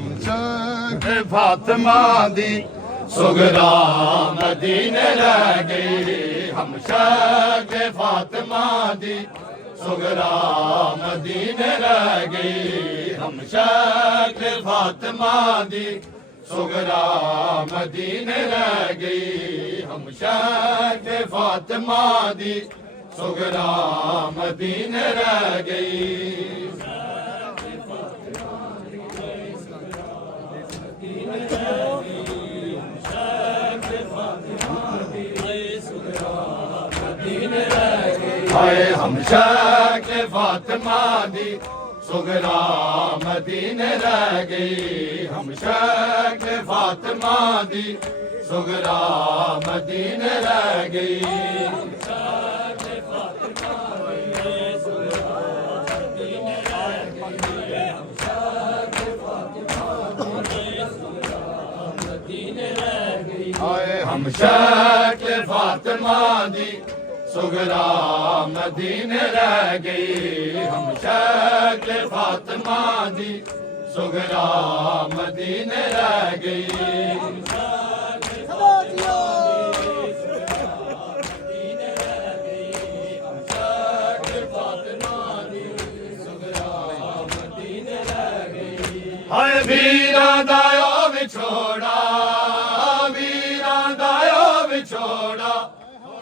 हम शक फातिमा दी सुगरा मदीने रह गई हम शक फातिमा दी सुगरा मदीने रह गई हम शक फातिमा दी सुगरा मदीने रह गई हम शक फातिमा दी सुगरा मदीने रह गई हाय हम शक फातिमा दी सुगरा मदीने रह गई हम शक फातिमा दी सुगरा मदीने रह गई हम शक फातिमा दी सुगरा मदीने रह गई हम शक फातिमा दी सुगरा मदीने रह गई हाय वीरा दायो विछोड़ा छोड़ा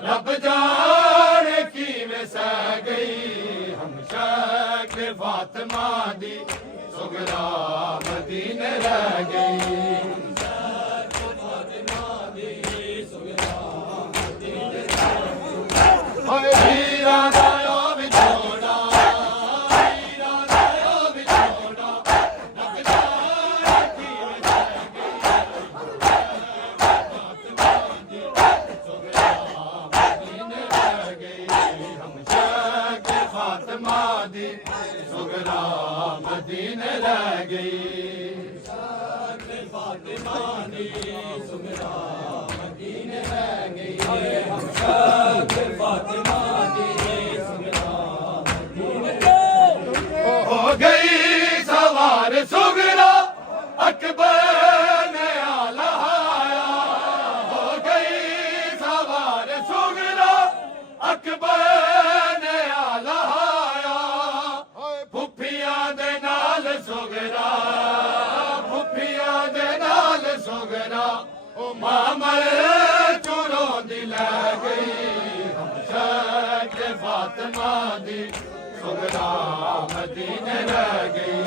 रब जाने की में सह गई हम शक फातिमा दी सुगरा मदीने रह गई वीरा दायो बिछोड़ा वीरा दायो बिछोड़ा रब जाने की में सह सुगरा मदीने रह गई फातिमा दी सुगरा मदीने रह गई हम शक फातिमा दी सुगरा मदीने हो गई सवार सुगरा अकबर ने आलाया हो गई सवार सुगरा अकबर मामल चुरों दिल गई हम शक फातिमा दी सुगरा मदीने रह गई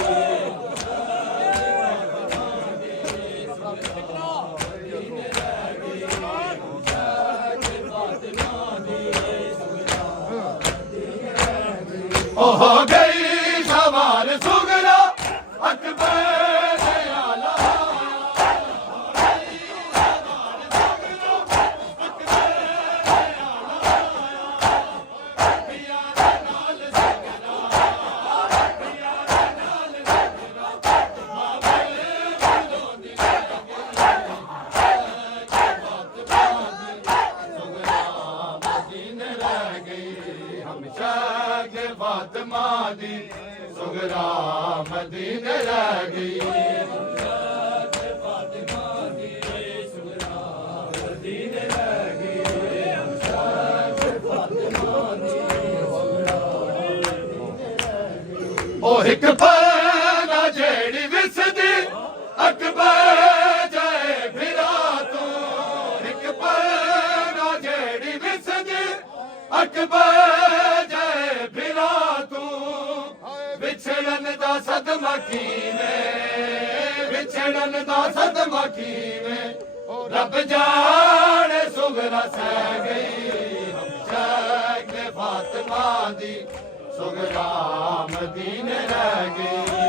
हो गई सवार सुगरा अकबर फातिमा दी सुगरा मदीने रह गई फातिमा दी सुगरा मदीने रह गई ओ एक पना जेड़ी विसदी अकबर जाए फिरा तू एक पना जेड़ी विसदी अकबर विछड़न दा सदमा कीवे रब जाने सुगरा सह गई हम शक फातिमा दी सुगरा मदीने रह गई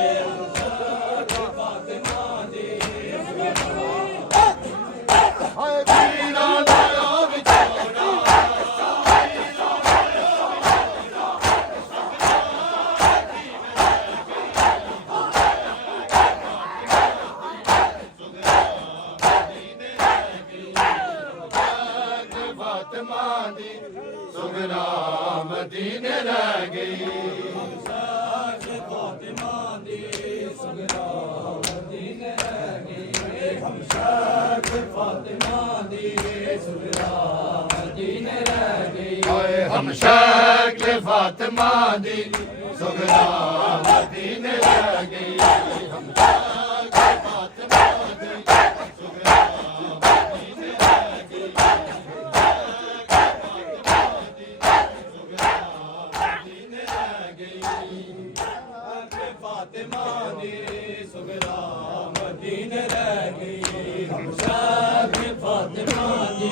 फातिमा दी सुगरा मदीने रह गई फातिमा दी सुगरा मदीने हम शक फातिमा दी सुगरा मदीने रह गई हाय हम शक्ल फातिमा दी सुगरा मदीने रह गई हम शक्ल फातिमा दी सुगरा मदीने रह गई फातिमा दी सुगरा मदीने रह गई हम शक फातिमा दी